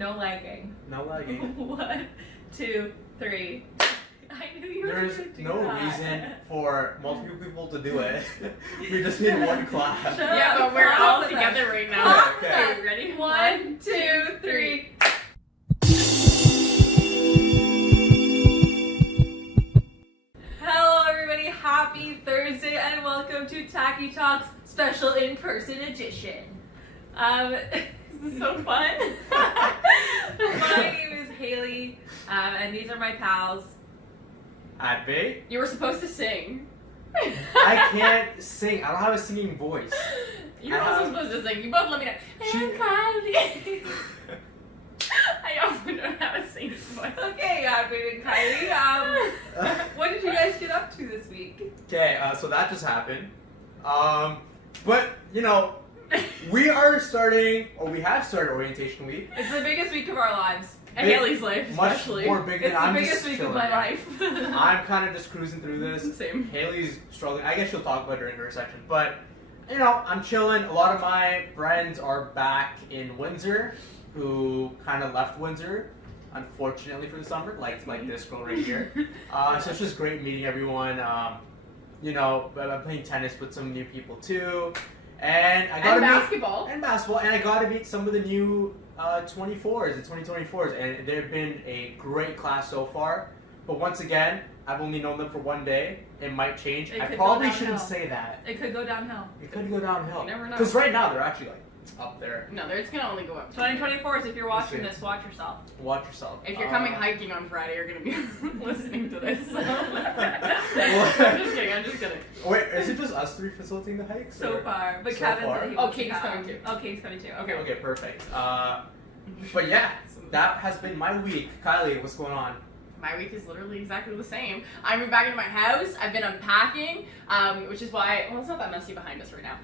No lagging. No lagging. 1, 2, 3. I knew you were There's going to do no that. reason for multiple people to do it. We just need one clap. Shut Yeah, up, but we're clap all with together us. right now. Clap with Okay. us. Ready? 1, 2, 3. Hello everybody, happy Thursday and welcome to Tachy Talks special in-person edition. This is so fun. My name is Hailey, and these are my pals. Advait? You were supposed to sing. I can't sing. I don't have a singing voice. You were also supposed to sing. You both let me know. Hey, Kylie. I also don't have a singing voice. Okay, Advait and Kylie, what did you guys get up to this week? Okay, so that just happened. But, you know, we are starting, or we have started orientation week. It's the biggest week of our lives. And Big- Hailey's life, Much especially. more big than It's the I'm biggest just week chilling. of my life. I'm kind of just cruising through this. Same. Hailey's struggling. I guess she'll talk about it during her section. But, you know, I'm chilling. A lot of my friends are back in Windsor who kind of left Windsor, unfortunately, for the summer, like this girl right here. So it's just great meeting everyone. You know, I'm playing tennis with some new people too. And I got to meet basketball. and basketball, and I got to meet some of the new 24s, the 2024s, and they've been a great class so far. But once again, I've only known them for one day. It might change. It I could probably go shouldn't downhill. say that. It could go downhill. It could go downhill. You never know. Because right now they're actually like up there. No, it's gonna only go up. 2024s, if you're watching Listen. this, watch yourself. Watch yourself. If you're coming hiking on Friday, you're gonna be listening to this. I'm just kidding. Wait, is it just us three facilitating the hikes? So or- far. But So Kevin far? said he Oh, wants to Kate's come. coming too. Oh, Kate's coming too. Okay. Okay, perfect. But yeah, that has been my week. Kylie, what's going on? My week is literally exactly the same. I moved back into my house. I've been unpacking, which is why, well, it's not that messy behind us right now.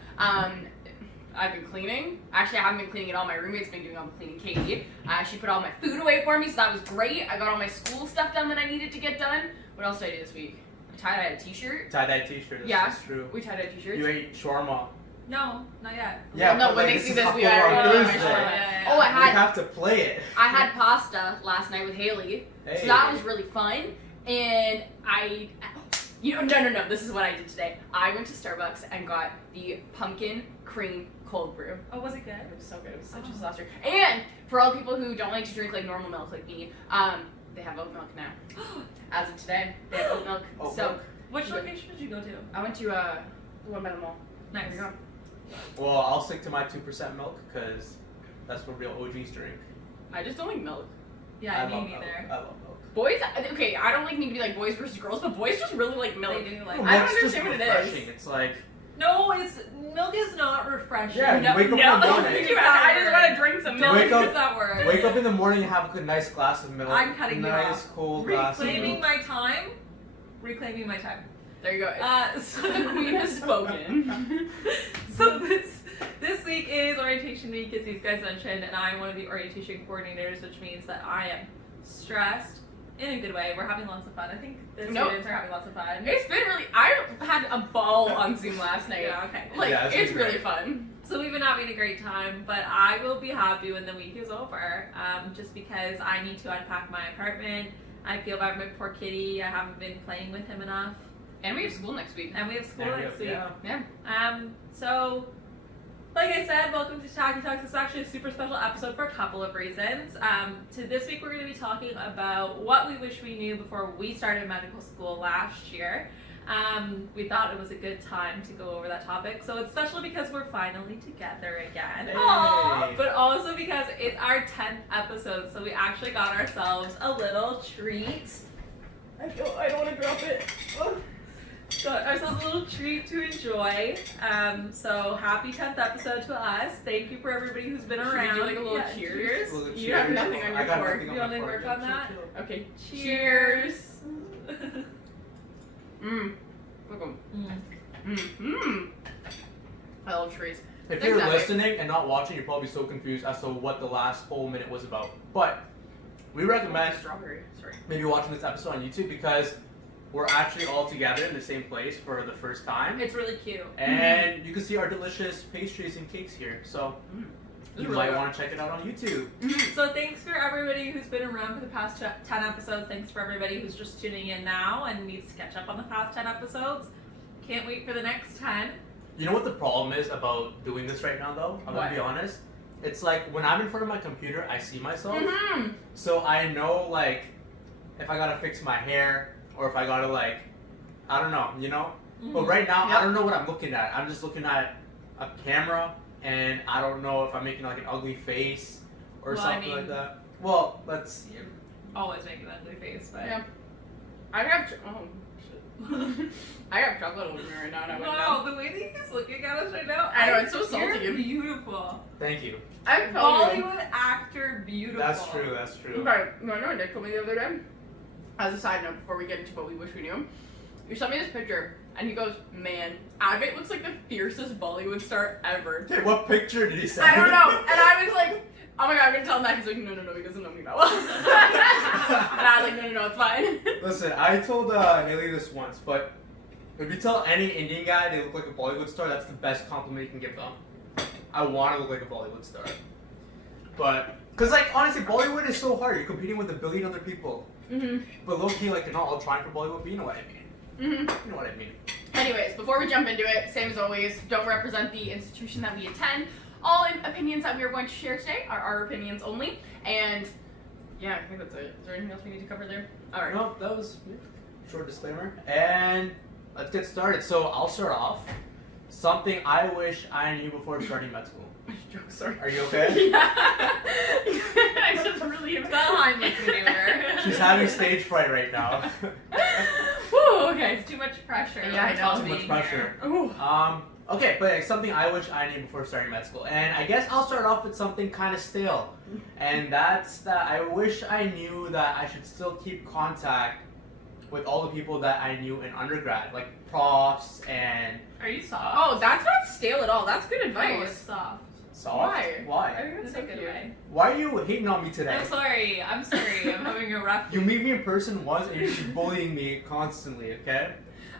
I've been cleaning. Actually, I haven't been cleaning at all. My roommate's been doing all the cleaning, Katie. She put all my food away for me, so that was great. I got all my school stuff done that I needed to get done. What else did I do this week? I tie-dyed a t-shirt. Tie-dye t-shirt, Yeah. that's true. We tie-dyed t-shirts. You ate shawarma. No, not yet. Yeah, no, but, when like, they this see is this, up we on already know my Thursday. shawarma. Yeah. Oh, We have to play it. I had pasta last night with Hailey, Hey. so that was really fun. And no, this is what I did today. I went to Starbucks and got the pumpkin cream cold brew. Oh, was it good? It was so good. It was such a disaster. And for all people who don't like to drink like normal milk like me, they have oat milk now. As of today, they have oat milk. Oat so milk? Which location did you go to? I went to the one by the mall. Nice. There you go. Well, I'll stick to my 2% milk because that's what real OGs drink. I just don't like milk. Yeah, I me love neither. milk. I love milk. Boys, okay, I don't like need to be like boys versus girls, but boys just really like milk. They do like. I don't Milk's just understand what it is. refreshing. It's like, No, milk is not refreshing. Yeah, no, wake up in the morning. I just want to drink some milk. Wake up- Use that word. wake up in the morning and have a nice glass of milk. I'm cutting you nice, off. cold glass of Reclaiming milk. my time. Reclaiming my time. There you go. So The queen has spoken. So this week is orientation week, as these guys mentioned, and I'm one of the orientation coordinators, which means that I am stressed in a good way. We're having lots of fun. I think the No. students are having lots of fun. It's been really. I had a ball on Zoom last night. Yeah, okay. Like Yeah, it's it's been really great. fun. So we've been having a great time, but I will be happy when the week is over, just because I need to unpack my apartment. I feel bad for my poor kitty. I haven't been playing with him enough. And we have school next week. And we have school And we next have- week. yeah. Yeah. So, like I said, welcome to Tachy Talks. It's actually a super special episode for a couple of reasons. To this week, we're going to be talking about what we wish we knew before we started medical school last year. We thought it was a good time to go over that topic. So it's special because we're finally together again. Hey. Aw, but also because it's our 10th episode, so we actually got ourselves a little treat. I don't want to drop it. Oh. Got ourselves a little treat to enjoy. So happy 10th episode to us. Thank you for everybody who's been Should we around. do like a little Yeah, cheers? A little You have cheers. nothing on I your got fork. nothing You on wanna my work fork. on that? Okay. Cheers. Welcome. Mm. I love trees. If you're Exactly. listening and not watching, you're probably so confused as to what the last whole minute was about. But we recommend Strawberry. Sorry. maybe watching this episode on YouTube because we're actually all together in the same place for the first time. It's really cute. And you can see our delicious pastries and cakes here. So Mm. you Really might good. want to check it out on YouTube. So thanks for everybody who's been around for the past 10 episodes. Thanks for everybody who's just tuning in now and needs to catch up on the past 10 episodes. Can't wait for the next 10. You know what the problem is about doing this right now, though? I'm gonna be honest. It's like when I'm in front of my computer, I see myself. Mm-hmm. So I know, like, if I gotta fix my hair or if I gotta, like, I don't know, you know? Mm-hmm. But right now, Yep. I don't know what I'm looking at. I'm just looking at a camera, and I don't know if I'm making, like, an ugly face or Well, I something mean- like that. Well, let's... You're always making an ugly face, but. Yeah. I have I have chocolate over me right now, and I wouldn't Wow, know. the way that he's looking at us right now. I know, it's so You're salty. beautiful. Thank you. I'm telling you. Bollywood actor, beautiful. That's true, that's true. Okay, you wanna know what Nick told me the other day? As a side note, before we get into what we wish we knew, you sent me this picture, and he goes, "Man, Advait looks like the fiercest Bollywood star ever." Okay, what picture did he send? I don't know, and I was like, "Oh my god, I'm gonna tell him that." He's like, "No, he doesn't know me that well." And I was like, "No, it's fine." Listen, I told Hailey this once, but if you tell any Indian guy they look like a Bollywood star, that's the best compliment you can give them. I want to look like a Bollywood star. But, because, like, honestly, Bollywood is so hard. You're competing with a billion other people. Mhm. But low-key, like, they're not all trying for Bollywood, but you know what I mean. Mhm. You know what I mean. Anyways, before we jump into it, same as always, don't represent the institution that we attend. All opinions that we are going to share today are our opinions only. And yeah, I think that's it. Is there anything else we need to cover there? All right. No, that was a short disclaimer. And let's get started. So I'll start off. Something I wish I knew before starting med school. Joke, sorry. Are you okay? Yeah. I just really The Heimlich maneuver. She's having stage fright right now. Woo, okay. It's too much pressure. Yeah, I know. Too much pressure. Ooh. Okay, but something I wish I knew before starting med school. And I guess I'll start off with something kind of stale. And that's that I wish I knew that I should still keep contact with all the people that I knew in undergrad, like profs and Are you soft? Oh, that's not stale at all. That's good No, it's advice. soft. soft. Why? I Why? think In that's a so good cute. way. Why are you hating on me today? I'm sorry. I'm having a rough. You meet me in person once and you're just bullying me constantly, okay?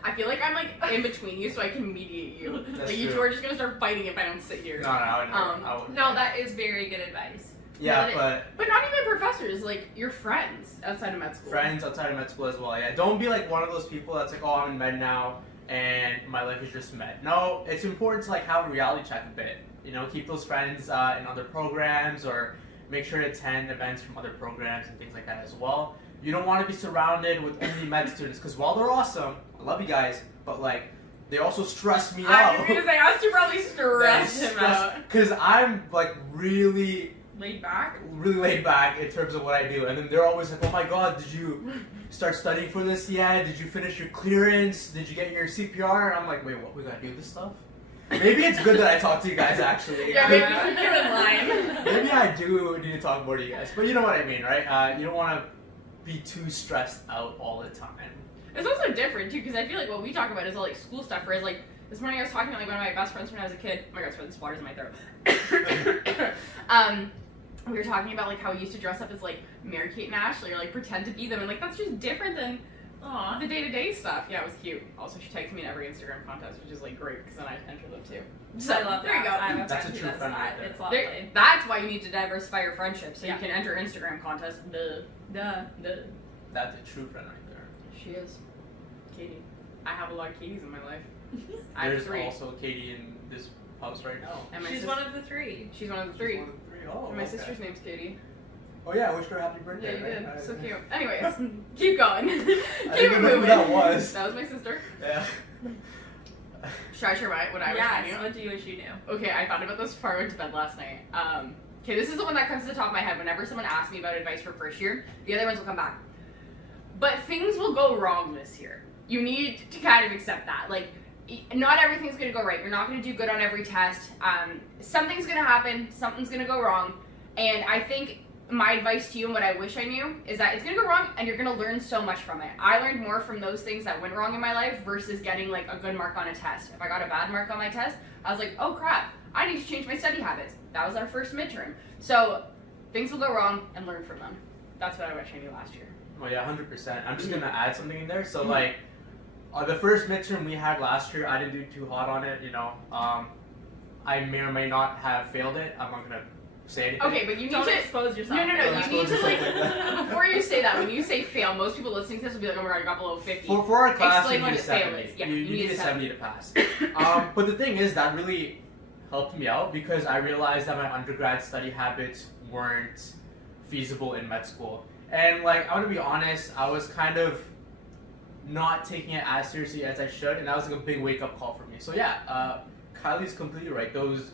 I feel like I'm like in between you, so I can mediate you. That's Like you true. two are just gonna start fighting if I don't sit here. No, I would never. I would No, never. that is very good advice. Yeah, No, but But not even professors, like your friends outside of med school. friends outside of med school as well. Yeah, don't be like one of those people that's like, oh, I'm in med now and my life is just med. No, it's important to like have a reality check a bit. You know, keep those friends in other programs or make sure to attend events from other programs and things like that as well. You don't want to be surrounded with only med students because while they're awesome, I love you guys, but like they also stress me I out. was gonna say, us two probably stressed him out. Because I'm like really Laid back. laid back in terms of what I do, and then they're always like, "Oh my God, did you start studying for this yet? Did you finish your clearance? Did you get your CPR?" And I'm like, "Wait, what? We gotta do this stuff?" Maybe it's good that I talk to you guys actually. Yeah, maybe we should get in line. Maybe I do need to talk more to you guys, but you know what I mean, right? You don't want to be too stressed out all the time. It's also different too, because I feel like what we talk about is all like school stuff. Whereas like this morning I was talking to like one of my best friends when I was a kid. Oh my god, sorry, this water's in my throat. We were talking about like how we used to dress up as like Mary Kate and Ashley or like pretend to be them, and like that's just different than the day-to-day stuff. Yeah, it was cute. Also, she tags me in every Instagram contest, which is like great because then I enter them too. So I love there that. you go. I have a That's friend a who true does friend that. right there. It's lovely. There, that's why you need to diversify your friendships so Yeah. you can enter Instagram contests. Duh. That's a true friend right there. She is. Katie. I have a lot of Katies in my life. I have There's 3. also Katie in this house right now. And my She's sis- one of the 3. She's one of the She's 3. one of the 3. Oh, And my okay. sister's name's Katie. Oh yeah, I wish her a happy Yeah, birthday. you right? did. So cute. Anyways, keep going. Keep didn't it even know who moving. that was. That was my sister. Yeah. Should I share what I wish I Yes. knew? What do you wish you knew? Okay, I thought about this before I went to bed last night. Okay, this is the one that comes to the top of my head whenever someone asks me about advice for first year. The other ones will come back. But things will go wrong this year. You need to kind of accept that. Like, not everything's going to go right. You're not going to do good on every test. Something's going to happen. Something's going to go wrong. And I think my advice to you and what I wish I knew is that it's going to go wrong and you're going to learn so much from it. I learned more from those things that went wrong in my life versus getting like a good mark on a test. If I got a bad mark on my test, I was like, oh crap, I need to change my study habits. That was our first midterm. So things will go wrong and learn from them. That's what I wish I knew last year. Well, yeah, 100%. I'm just gonna add something in there. So Mhm. like, the first midterm we had last year, I didn't do too hot on it. You know, I may or may not have failed it. I'm not gonna say anything. Okay, but you need Don't to. expose yourself. No. Don't You need expose to like yourself. before you say that. When you say fail, most people listening to this will be like, "Oh my god, I got below 50." For our class, Explain you what need a a fail 70. is. Yeah, you need a 70 to pass. But the thing is, that really helped me out because I realized that my undergrad study habits weren't feasible in med school. And like, I'm gonna be honest, I was kind of not taking it as seriously as I should, and that was like a big wake-up call for me. So yeah, Kylie's completely right. Those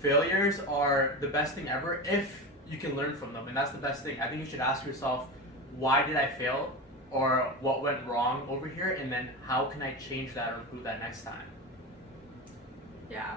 failures are the best thing ever if you can learn from them, and that's the best thing. I think you should ask yourself, why did I fail, or what went wrong over here, and then how can I change that or improve that next time? Yeah.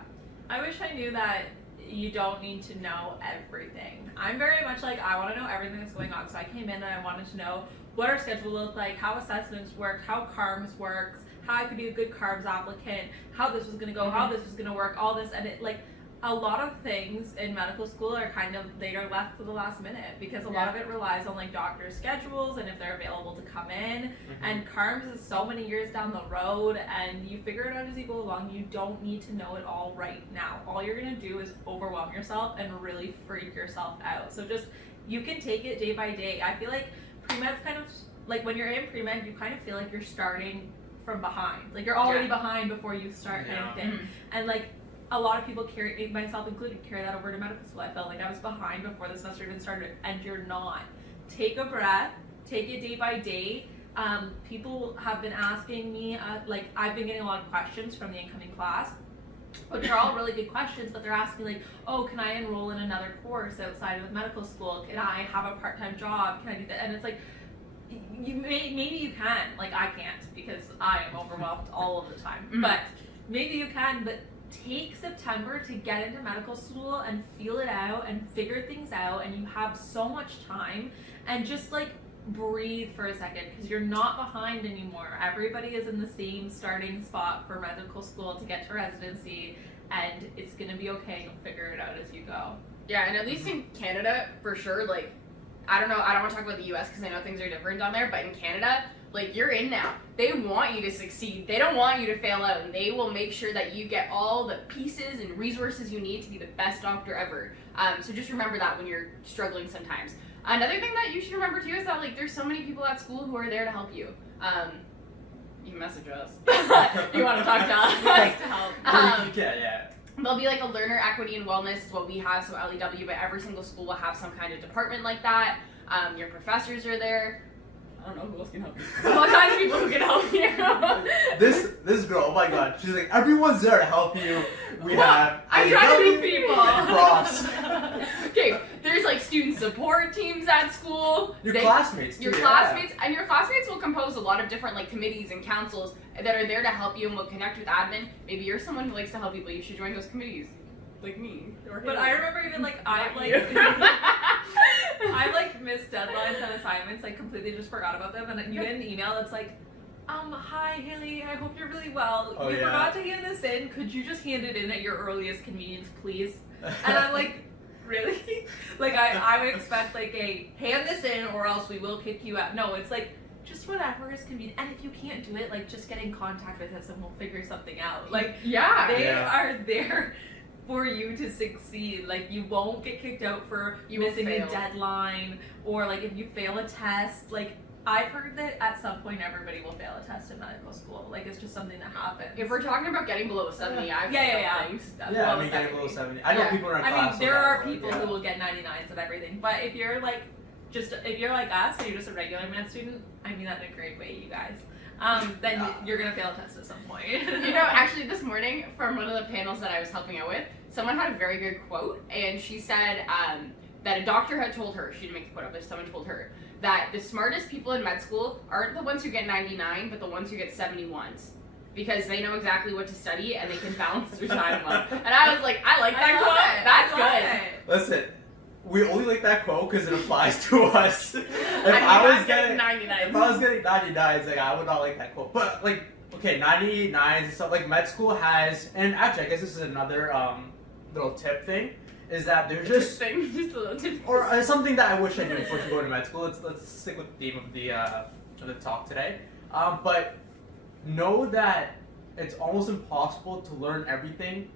I wish I knew that you don't need to know everything. I'm very much like, I want to know everything that's going on. So I came in and I wanted to know what our schedule looked like, how assessments worked, how CARMS works, how I could be a good CARMS applicant, how this was going to go, how this was going to work, all this. And it, like, a lot of things in medical school are kind of, they are left to the last minute because a lot of it relies on like doctors' schedules and if they're available to come in. And CARMS is so many years down the road and you figure it out as you go along. You don't need to know it all right now. All you're going to do is overwhelm yourself and really freak yourself out. So just, you can take it day by day. I feel like pre-med's kind of, like when you're in pre-med, you kind of feel like you're starting from behind. Like you're already behind before you start kind of thing. And like, a lot of people carry, myself included, carry that over to medical school. I felt like I was behind before the semester even started, and you're not. Take a breath, take it day by day. People have been asking me, like I've been getting a lot of questions from the incoming class, which are all really good questions, but they're asking like, oh, can I enroll in another course outside of medical school? Can I have a part-time job? Can I do that? And it's like, maybe you can, like I can't because I am overwhelmed all of the time, but maybe you can, but take September to get into medical school and feel it out and figure things out, and you have so much time, and just like breathe for a second because you're not behind anymore. Everybody is in the same starting spot for medical school to get to residency, and it's gonna be okay. You'll figure it out as you go. Yeah, and at least in Canada, for sure, like, I don't want to talk about the US because I know things are different down there, but in Canada, like, you're in now. They want you to succeed. They don't want you to fail out, and they will make sure that you get all the pieces and resources you need to be the best doctor ever. So just remember that when you're struggling sometimes. Another thing that you should remember too is that, like, there's so many people at school who are there to help you. You can message us. You want to talk to us. To help. Yeah. There'll be like a learner equity and wellness is what we have, so LEW, but every single school will have some kind of department like that. Your professors are there. I don't know who else can help you. There's all kinds of people who can help you. This girl, oh my god, she's like, everyone's there to help you. We have I'm trying to be people. Profs. Okay, there's like student support teams at school. Your classmates too. Your classmates, and your classmates will compose a lot of different like committees and councils that are there to help you and will connect with admin. Maybe you're someone who likes to help people. You should join those committees, like me. Or But Hailey. I remember even like I like missed deadlines and assignments, like completely just forgot about them, and you get an email that's like, hi Hailey, I hope you're really well. Oh, We yeah. forgot to hand this in. Could you just hand it in at your earliest convenience, please? And I'm like, really? Like I would expect like a hand this in or else we will kick you out. No, it's like just whatever is convenient. And if you can't do it, like just get in contact with us and we'll figure something out. Like yeah. they are there for you to succeed. Like you won't get kicked out for missing a deadline, or like if you fail a test. Like I've heard that at some point everybody will fail a test in medical school. Like it's just something that happens. If we're talking about getting below 70, I've yeah. things. Yeah, I mean, getting below 70. I know people in our class. I mean, there are will people who will get 99s and everything. But if you're like us, and you're just a regular med student, I mean that in a great way, you guys. Then you're gonna fail a test at some point. You know, actually this morning from one of the panels that I was helping out with, someone had a very good quote, and she said that a doctor had told her, she didn't make the quote up, but someone told her, that the smartest people in med school aren't the ones who get 99, but the ones who get 71s. Because they know exactly what to study and they can balance their time up. And I was like, I like that quote. That's good. Listen, we only like that quote because it applies to us. If I was getting 99. If I was getting 99s, like I would not like that quote. But like, okay, 99s and stuff. Like med school has, and actually, I guess this is another little tip thing, is that there's just a little tip. or something that I wish I knew before to go to med school. Let's stick with the theme of the talk today. But know that it's almost impossible to learn everything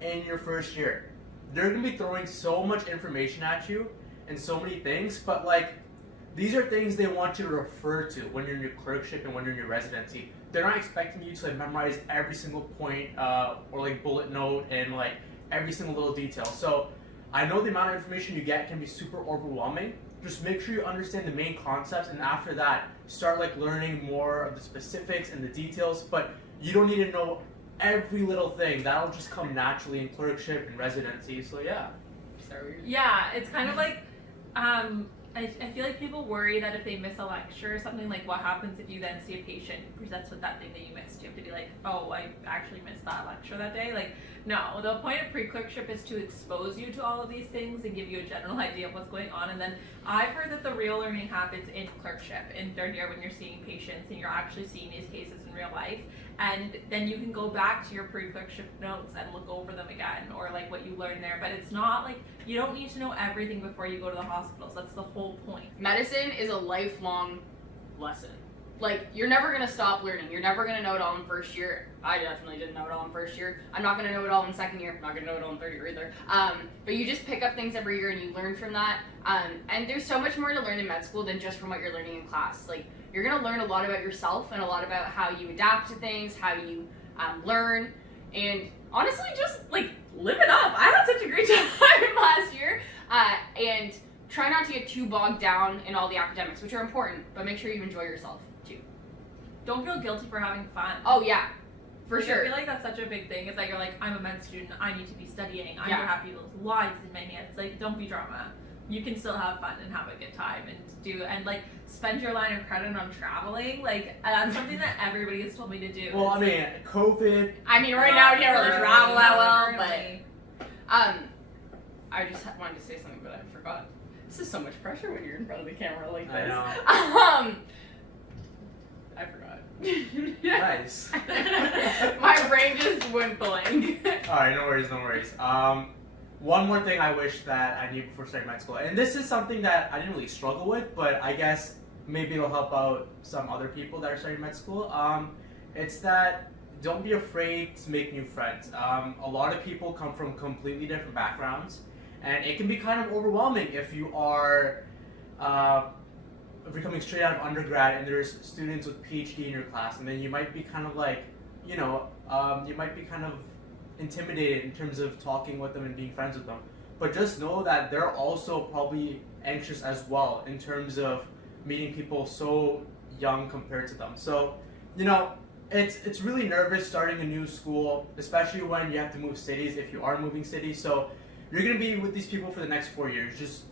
in your first year. they're gonna be throwing so much information at you and so many things, but like these are things they want you to refer to when you're in your clerkship and when you're in your residency. They're not expecting you to like memorize every single point or like bullet note and like every single little detail. So I know the amount of information you get can be super overwhelming. Just make sure you understand the main concepts, and after that, start like learning more of the specifics and the details. But you don't need to know every little thing. That'll just come naturally in clerkship and residency. So yeah. Yeah, it's kind of like, I feel like people worry that if they miss a lecture or something, like what happens if you then see a patient who presents with that thing that you missed? You have to be like, oh, I actually missed that lecture that day. Like, no, the point of pre-clerkship is to expose you to all of these things and give you a general idea of what's going on. And then I've heard that the real learning happens in clerkship, in third year, when you're seeing patients and you're actually seeing these cases in real life. And then you can go back to your pre-clerkship notes and look over them again, or like what you learned there. But it's not like, you don't need to know everything before you go to the hospitals. That's the whole point. Medicine is a lifelong lesson. Like, you're never going to stop learning. You're never going to know it all in first year. I definitely didn't know it all in first year. I'm not going to know it all in second year. I'm not going to know it all in third year either. But you just pick up things every year and you learn from that. And there's so much more to learn in med school than just from what you're learning in class. Like, you're going to learn a lot about yourself and a lot about how you adapt to things, how you learn, and honestly, just like live it up. I had such a great time last year, and try not to get too bogged down in all the academics, which are important, but make sure you enjoy yourself too. Don't feel guilty for having fun. Oh yeah, for like, sure. I feel like that's such a big thing. Is that you're like, I'm a med student, I need to be studying, I'm Yeah. gonna have people's lives in my hands. Like, don't be drama. You can still have fun and have a good time and like spend your line of credit on traveling. Like, that's something that everybody has told me to do. Well, I mean, COVID. I mean, right now we can't really travel that well, but Currently. I just wanted to say something, but I forgot. This is so much pressure when you're in front of the camera like I this. know. I forgot. Nice. My brain just went blank. Alright, no worries. One more thing I wish that I knew before starting med school, and this is something that I didn't really struggle with, but I guess maybe it'll help out some other people that are starting med school. It's that don't be afraid to make new friends. A lot of people come from completely different backgrounds, and it can be kind of overwhelming if you are if you're coming straight out of undergrad and there's students with PhD in your class, and then you might be kind of like, you might be kind of intimidated in terms of talking with them and being friends with them. But just know that they're also probably anxious as well in terms of meeting people so young compared to them. So, it's really nervous starting a new school, especially when you have to move cities if you are moving cities. So you're going to be with these people for the next 4 years. Just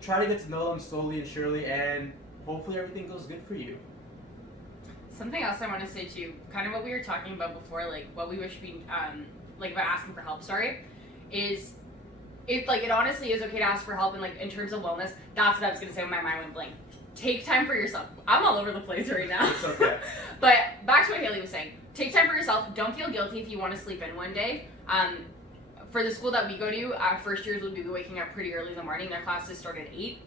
try to get to know them slowly and surely, and hopefully everything goes good for you. Something else I want to say too, kind of what we were talking about before, like what we wish we like about asking for help, is it honestly is okay to ask for help, and like in terms of wellness, that's what I was gonna say when my mind went blank. Take time for yourself. I'm all over the place right now. It's okay. But back to what Hailey was saying. Take time for yourself. Don't feel guilty if you want to sleep in one day. For the school that we go to, first years will be waking up pretty early in the morning. Their classes start at 8.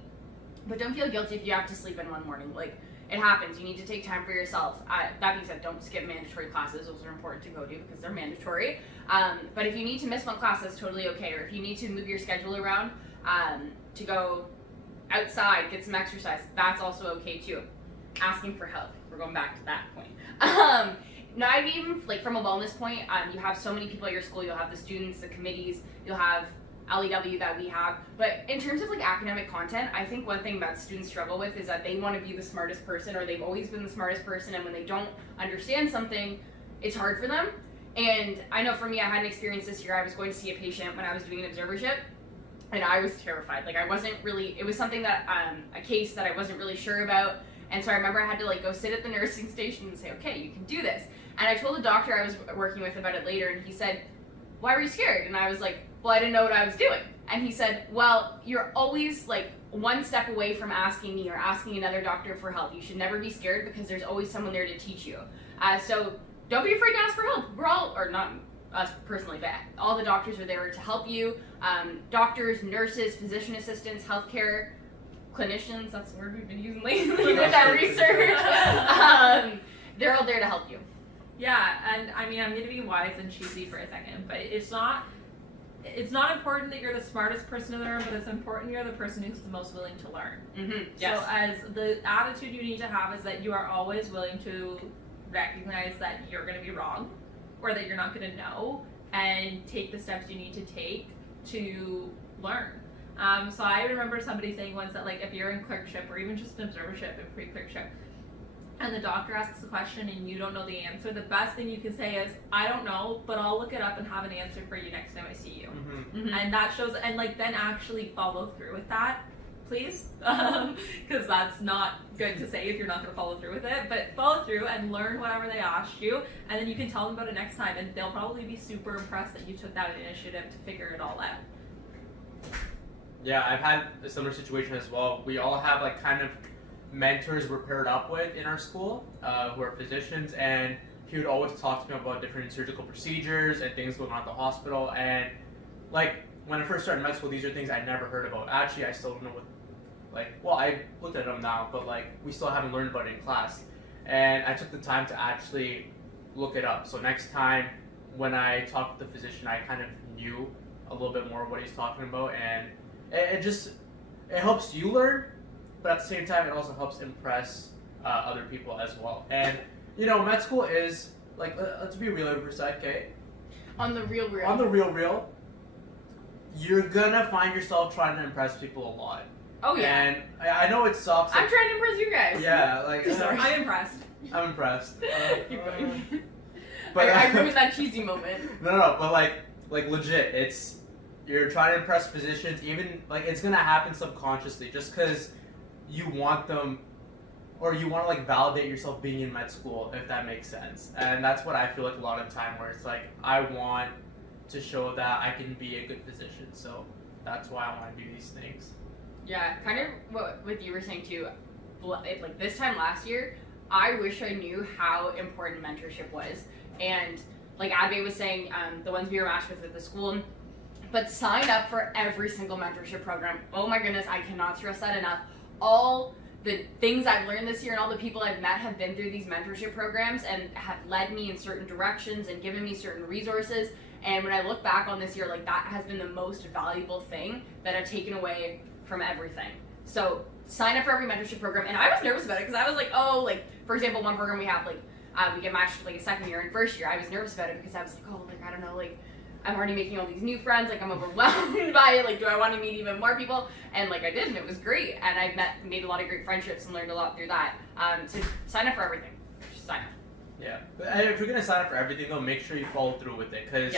But don't feel guilty if you have to sleep in one morning. Like, it happens. You need to take time for yourself. That being said, don't skip mandatory classes. Those are important to go to because they're mandatory. But if you need to miss one class, that's totally okay. Or if you need to move your schedule around to go outside, get some exercise, that's also okay too. Asking for help. We're going back to that point. Not even like from a wellness point, you have so many people at your school. You'll have the students, the committees, you'll have LEW that we have. But in terms of like academic content, I think one thing that students struggle with is that they want to be the smartest person, or they've always been the smartest person, and when they don't understand something, it's hard for them. And I know for me, I had an experience this year. I was going to see a patient when I was doing an observership, and I was terrified. Like, I wasn't really, it was something that, a case that I wasn't really sure about. And so I remember I had to like go sit at the nursing station and say, okay, you can do this. And I told the doctor I was working with about it later, and he said, why were you scared? And I was like, well, I didn't know what I was doing. And he said, well, you're always like one step away from asking me or asking another doctor for help. You should never be scared because there's always someone there to teach you. So don't be afraid to ask for help. We're all, or not us personally, but all the doctors are there to help you. Doctors, nurses, physician assistants, healthcare clinicians, that's the word we've been using lately with our research. They're all there to help you. Yeah, and I mean, I'm going to be wise and cheesy for a second, but it's not it's not important that you're the smartest person in the room, but it's important you're the person who's the most willing to learn. Yes. So as the attitude you need to have is that you are always willing to recognize that you're going to be wrong or that you're not going to know and take the steps you need to take to learn. So I remember somebody saying once that, like, if you're in clerkship or even just an observership in pre-clerkship and the doctor asks a question and you don't know the answer, the best thing you can say is, I don't know, but I'll look it up and have an answer for you next time I see you. And that shows, and like then actually follow through with that, please, because that's not good to say if you're not going to follow through with it, but follow through and learn whatever they asked you, and then you can tell them about it next time, and they'll probably be super impressed that you took that initiative to figure it all out. Yeah, I've had a similar situation as well. We all have like kind of mentors we're paired up with in our school who are physicians, and he would always talk to me about different surgical procedures and things going on at the hospital. And like when I first started med school, these are things I never heard about. Actually, I still don't know what, like, well, I looked at them now, but like we still haven't learned about it in class. And I took the time to actually look it up. So next time when I talk with the physician, I kind of knew a little bit more of what he's talking about, and it helps you learn, but at the same time, it also helps impress other people as well. And, you know, med school is, like, let's be real for a sec, okay? On the real. On the real, you're gonna find yourself trying to impress people a lot. Oh, yeah. And I know it sucks. I'm trying to impress you guys. Yeah, like... Sorry. I'm impressed. I'm impressed. Keep going. But, I remember that cheesy moment. No, but like legit, it's... You're trying to impress physicians, even, like, it's gonna happen subconsciously, just because you want them, or you want to, like, validate yourself being in med school, if that makes sense. And that's what I feel like a lot of the time, where it's like, I want to show that I can be a good physician, so that's why I want to do these things. Yeah, kind of what you were saying too, like this time last year, I wish I knew how important mentorship was. And like Advait was saying, the ones we were matched with at the school, but sign up for every single mentorship program. Oh my goodness, I cannot stress that enough. All the things I've learned this year and all the people I've met have been through these mentorship programs and have led me in certain directions and given me certain resources. And when I look back on this year, like that has been the most valuable thing that I've taken away from everything. So sign up for every mentorship program. And I was nervous about it because I was like, oh, like for example, one program we have, like we get matched like a second year and first year. I was nervous about it because I was like, oh, like I don't know, like I'm already making all these new friends, like I'm overwhelmed by it, like do I want to meet even more people? And like I did, and it was great, and I've made a lot of great friendships and learned a lot through that. So sign up for everything. Just sign up. Yeah, but if you're gonna sign up for everything though, make sure you follow through with it, because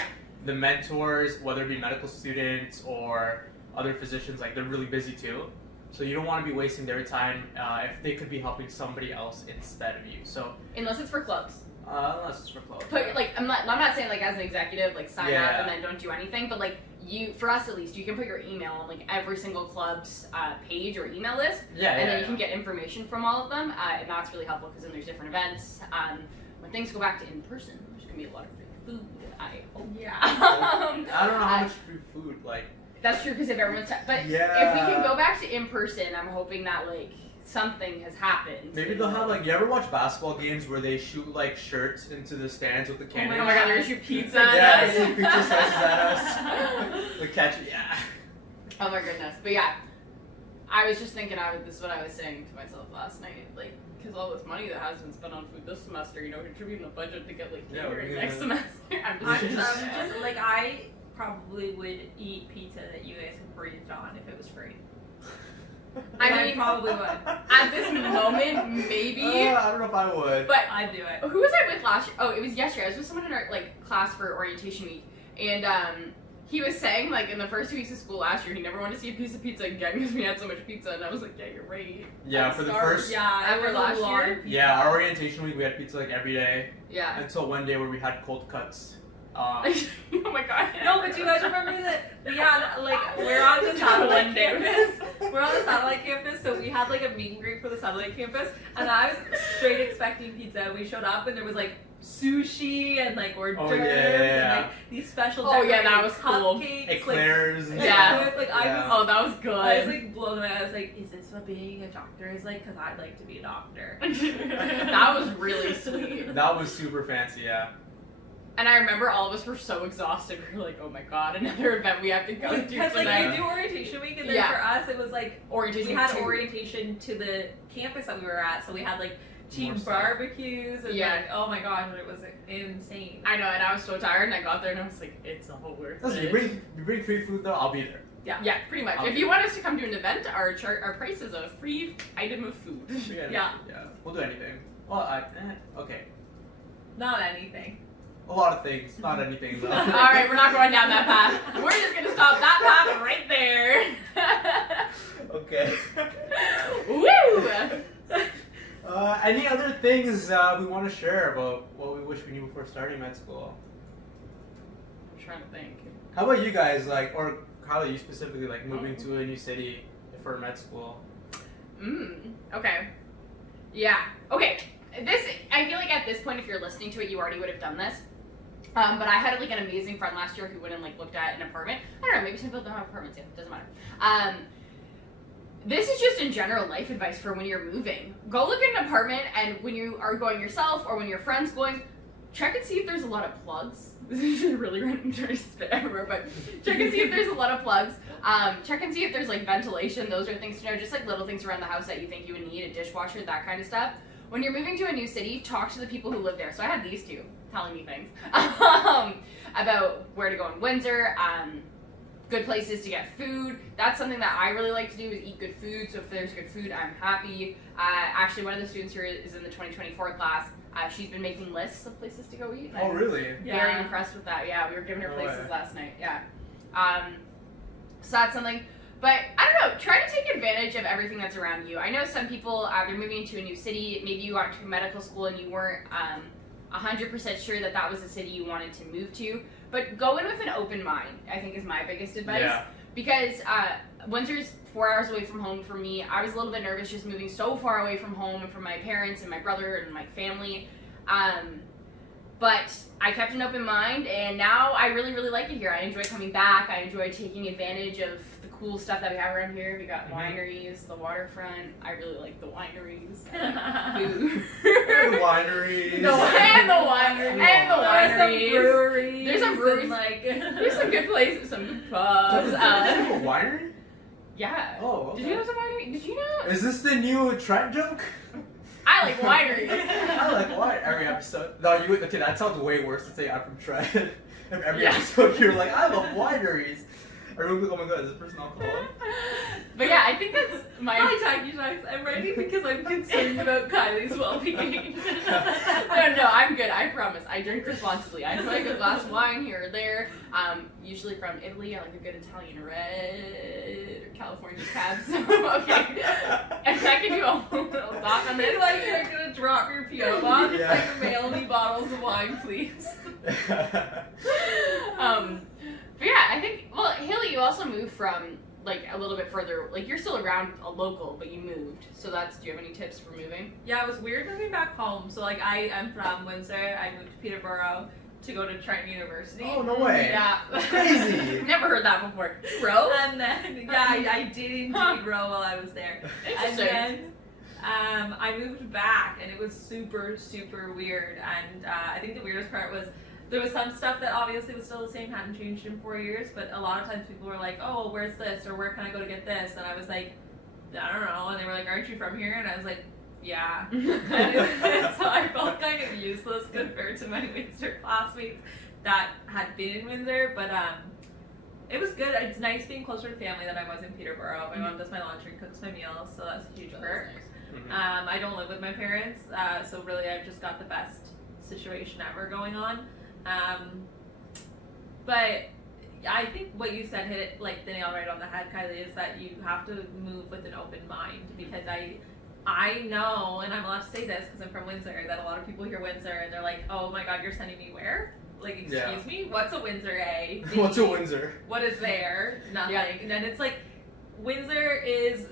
the mentors, whether it be medical students or other physicians, like they're really busy too. So you don't want to be wasting their time if they could be helping somebody else instead of you. So unless it's for clubs. Unless it's for clubs. But like I'm not saying like as an executive like sign up and then don't do anything, but like you, for us at least, you can put your email on like every single club's page or email list, and then you can get information from all of them, and that's really helpful because then there's different events. When things go back to in person, there's gonna be a lot of free food. I hope. Yeah. I don't know how much free food like. That's true because if everyone's but if we can go back to in person, I'm hoping that like something has happened. Maybe they'll have like, you ever watch basketball games where they shoot like shirts into the stands with the cannons? Oh my god, they're gonna shoot pizza at us. Yeah, shoot pizza slices at us. The catch, yeah. Oh my goodness, but yeah, I was just thinking, this is what I was saying to myself last night, like, because all this money that has been spent on food this semester, you know, it should be in the budget to get like catering next semester. I'm just like I probably would eat pizza that you guys have breathed on if it was free. I mean, probably would. At this moment, maybe. I don't know if I would. But I'd do it. Who was I with last year? Oh, it was yesterday. I was with someone in our like class for orientation week, and he was saying like in the first 2 weeks of school last year, he never wanted to see a piece of pizza again because we had so much pizza, and I was like, yeah, you're right. Yeah, for the first. After last year. Yeah, our orientation week we had pizza like every day. Yeah. Until one day where we had cold cuts. Oh my god. No, but you guys remember that we had like we're on the satellite campus. We're on the satellite campus, so we had like a meet and greet for the satellite campus, and I was straight expecting pizza. We showed up and there was like sushi and like hors d'oeuvres and like these special that was cool. Cupcakes, eclairs. Like, that was good. I was like blown away. I was like, is this what being a doctor is like? Because I'd like to be a doctor. That was really sweet. That was super fancy, yeah. And I remember all of us were so exhausted. We were like, oh my god, another event we have to go to Because like tonight. you do orientation week, and then Yeah. for us it was like Orientation we had too. orientation to the campus that we were at, so we had like team More stuff. barbecues and Yeah. like oh my gosh, it was insane. I know, and I was so tired, and I got there, and I was like, it's all worth Listen, it. you bring free food though, I'll be there. Yeah, pretty much. Okay. If you want us to come to an event, our price is a free item of food. Yeah. We'll do anything. Well, okay. Not anything. A lot of things, not anything though. All right, we're not going down that path. We're just gonna stop that path right there. Okay. Woo! Any other things we want to share about what we wish we knew before starting med school? I'm trying to think. How about you guys, like, or Kylie, you specifically, like, moving to a new city for med school? Okay. Yeah. Okay. I feel like at this point, if you're listening to it, you already would have done this. But I had like an amazing friend last year who went and like looked at an apartment. I don't know, maybe some people don't have apartments yet. It doesn't matter. This is just in general life advice for when you're moving. Go look at an apartment, and when you are going yourself or when your friend's going, check and see if there's a lot of plugs. This is really random trying to spit everywhere, but check and see if there's a lot of plugs. Check and see if there's like ventilation. Those are things to know, just like little things around the house that you think you would need, a dishwasher, that kind of stuff. When you're moving to a new city, talk to the people who live there. So I had these two telling me things about where to go in Windsor, good places to get food. That's something that I really like to do, is eat good food. So if there's good food, I'm happy. Actually, one of the students here is in the 2024 class. She's been making lists of places to go eat. Oh, really? Very impressed with that. Yeah, we were giving her No places way. last night. Yeah. So that's something. But I don't know, try to take advantage of everything that's around you. I know some people, they're moving into a new city. Maybe you went to medical school and you weren't 100% sure that that was the city you wanted to move to. But go in with an open mind, I think, is my biggest advice. Yeah. Because Windsor's 4 hours away from home for me. I was a little bit nervous just moving so far away from home and from my parents and my brother and my family. But I kept an open mind, and now I really, really like it here. I enjoy coming back. I enjoy taking advantage of the cool stuff that we have around here. We got wineries, the waterfront. I really like the wineries. Food. The wineries. And the wineries. There's some breweries. There's some breweries. And, like There's some good places, some good Does pubs. it have a winery? Yeah. Oh, okay. Did you know some winery? Did you know? Is this the new Trent joke? I like wineries. I like wine every episode. No, okay, that sounds way worse to say I'm from Trent. If every Yeah. episode you're like, I love wineries. Everyone's like, oh my god, is this person alcoholic? But yeah, I think that's my. Hi, Tachy Talks. I'm ready because I'm concerned about Kylie's well-being. No, I'm good. I promise. I drink responsibly. I enjoy a good glass of wine here or there. Usually from Italy. I like a good Italian red or California cab. So okay, and I can do a whole little talk on It's this. like you're gonna drop your PO box. Yeah. It's like mail me bottles of wine, please. But yeah, I think. Well, Hailey, you also moved from like a little bit further. Like you're still around a local, but you moved. So that's. Do you have any tips for moving? Yeah, it was weird moving back home. So like I am from Windsor. I moved to Peterborough to go to Trent University. Oh, no way. Yeah. That's crazy. I've never heard that before. Row? And then I did indeed row while I was there. And Interesting. then I moved back, and it was super, super weird. And I think the weirdest part was there was some stuff that obviously was still the same, hadn't changed in 4 years, but a lot of times people were like, oh, well, where's this? Or where can I go to get this? And I was like, I don't know. And they were like, aren't you from here? And I was like, yeah. So I felt kind of useless compared to my Windsor classmates that had been in Windsor, but it was good. It's nice being closer to family than I was in Peterborough. My mom does my laundry, cooks my meals, so that's a huge perk. I don't live with my parents, so really I've just got the best situation ever going on. But I think what you said hit like the nail right on the head, Kylie, is that you have to move with an open mind, because I know, and I'm allowed to say this because I'm from Windsor, that a lot of people hear Windsor and they're like, oh my god, you're sending me where? Like, excuse me? What's a Windsor A? B? What's a Windsor? What is there? Nothing. Yeah. And then it's like, Windsor is,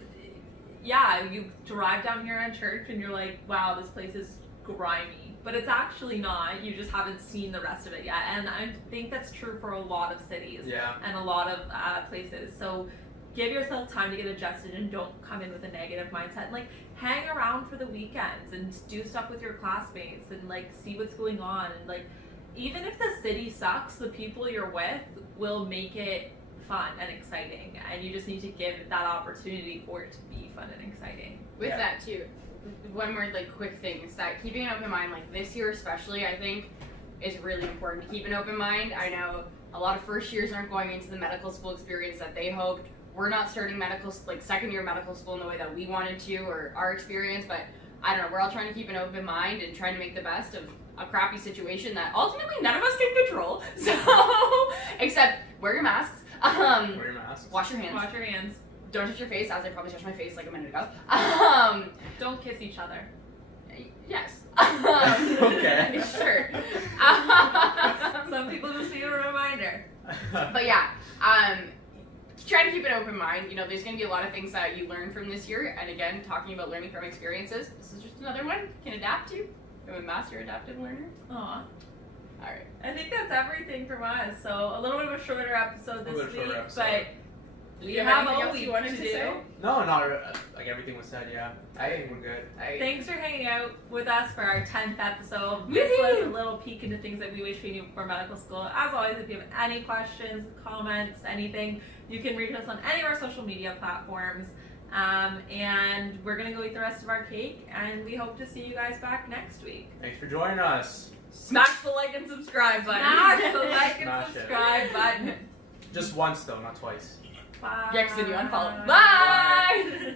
yeah, you drive down here on Church and you're like, wow, this place is grimy. But it's actually not. You just haven't seen the rest of it yet. And I think that's true for a lot of cities and a lot of places. So give yourself time to get adjusted and don't come in with a negative mindset. And like, hang around for the weekends and do stuff with your classmates and like see what's going on. And like, even if the city sucks, the people you're with will make it fun and exciting, and you just need to give that opportunity for it to be fun and exciting. With Yeah. that too, one more like quick thing is that keeping an open mind, like this year especially, I think is really important to keep an open mind. I know a lot of first years aren't going into the medical school experience that they hoped. We're not starting second year medical school in the way that we wanted to, or our experience, but I don't know, we're all trying to keep an open mind and trying to make the best of a crappy situation that ultimately none of us can control. So, except wear your masks, Wear your mask. wash your hands, Wash your hands. don't touch your face, as I probably touched my face like a minute ago. Don't kiss each other. Yes. Okay. Sure. Some people just need a reminder. But yeah, try to keep an open mind. You know, there's going to be a lot of things that you learn from this year. And again, talking about learning from experiences, this is just another one you can adapt to. I'm a master adaptive learner. Aw. All right. I think that's everything from us. So a little bit of a shorter episode this week, but we Do you have anything a else week you wanted to to do. say? No, not like everything was said. Yeah, I think we're good. Thanks for hanging out with us for our 10th episode. This was a little peek into things that we wish we knew before medical school. As always, if you have any questions, comments, anything, you can reach us on any of our social media platforms. And we're going to go eat the rest of our cake, and we hope to see you guys back next week. Thanks for joining us. Smash the like and subscribe button. Smash the like and Smash it. subscribe button. Just once though, not twice. Bye. Yeah, 'cause then you unfollow. Bye. Bye.